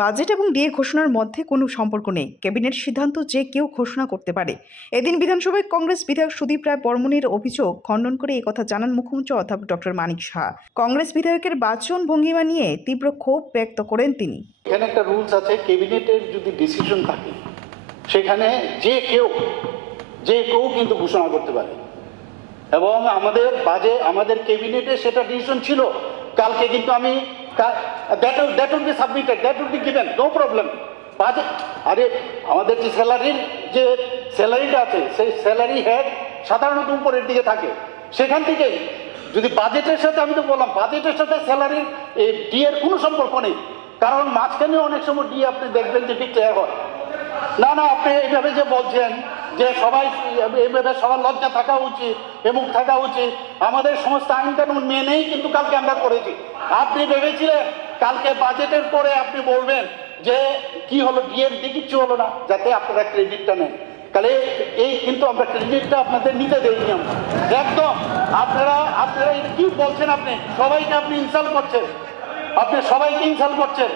Budget এবং DA ঘোষণার মধ্যে কোনো সম্পর্ক নেই। ক্যাবিনেট সিদ্ধান্ত যে কেউ ঘোষণা করতে পারে। এদিন বিধানসভায় কংগ্রেস বিধায়ক সুদীপ রায় বর্মণের অভিযোগ খণ্ডন করে এই কথা জানান মুখ্যমন্ত্রী অধ্যাপক ডক্টর মানিক সাহা। কংগ্রেস বিধায়কের বাচন ভঙ্গিমা নিয়ে তীব্র ক্ষোভ ব্যক্ত করেন তিনি। এখানে একটা রুলস আছে, ক্যাবিনেটের যদি ডিসিশন থাকে সেখানে যে কেউ কিন্তু ঘোষণা করতে পারে, এবং আমাদের ক্যাবিনেটে সেটা ডিসিশন ছিল। কালকে কিন্তু আমি that will be submitted, that will be given, no problem. Budget আমাদের যে স্যালারিটা আছে সেই স্যালারি হেড সাধারণত উপরের দিকে থাকে। সেখান থেকেই যদি বাজেটের সাথে, আমি তো বললাম বাজেটের সাথে স্যালারির ডিএর কোনো সম্পর্ক নেই, কারণ মাঝখানে অনেক সময় ডি আপনি দেখবেন যে ডিক্লেয়ার হয় না। আপনি এইভাবে যে বলছেন যে সবাই এইভাবে সবার লজ্জা থাকা উচিত, এমুখ থাকা উচিত, আমাদের সমস্ত আইন কানুন মেনেই কিন্তু কালকে আমরা করেছি। আপনি ভেবেছিলেন কালকে বাজেটের পরে আপনি বলবেন যে কি হলো, ডিএর দিয়ে কিচ্ছু হলো না, যাতে আপনারা ক্রেডিটটা নেন। তাহলে এই কিন্তু আমরা ক্রেডিটটা আপনাদের নিতে দেইনি আমরা একদম। আপনারা কি বলছেন, আপনি সবাইকে ইনসাল্ট করছেন, আপনি সবাইকে ইনসাল্ট করছেন।